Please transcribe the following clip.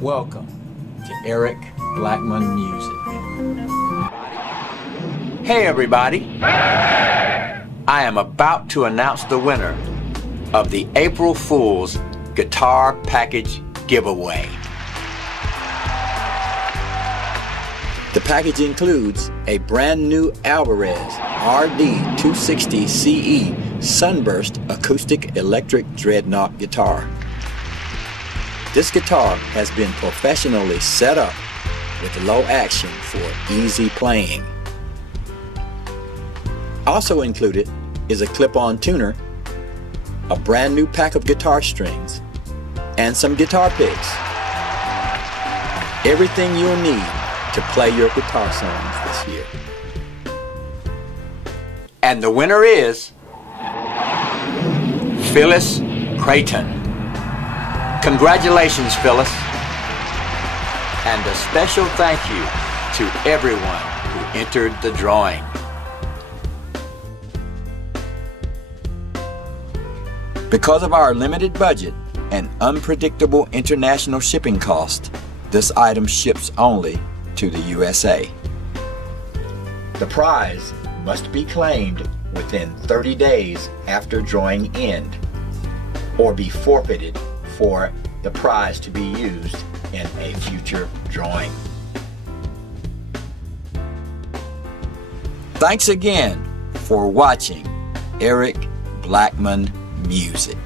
Welcome to Eric Blackmon Music. Hey everybody! Hey! I am about to announce the winner of the April Fool's Guitar Package Giveaway. The package includes a brand new Alvarez RD260CE Sunburst Acoustic Electric Dreadnought guitar. This guitar has been professionally set up with low action for easy playing. Also included is a clip-on tuner, a brand new pack of guitar strings, and some guitar picks. Everything you'll need to play your guitar songs this year. And the winner is PHYLLIS CRAYTON. Congratulations, Phyllis. And a special thank you to everyone who entered the drawing. Because of our limited budget and unpredictable international shipping cost, this item ships only to the USA. The prize must be claimed within 30 days after drawing end, or be forfeited for the prize to be used in a future drawing. Thanks again for watching Eric Blackmon Music.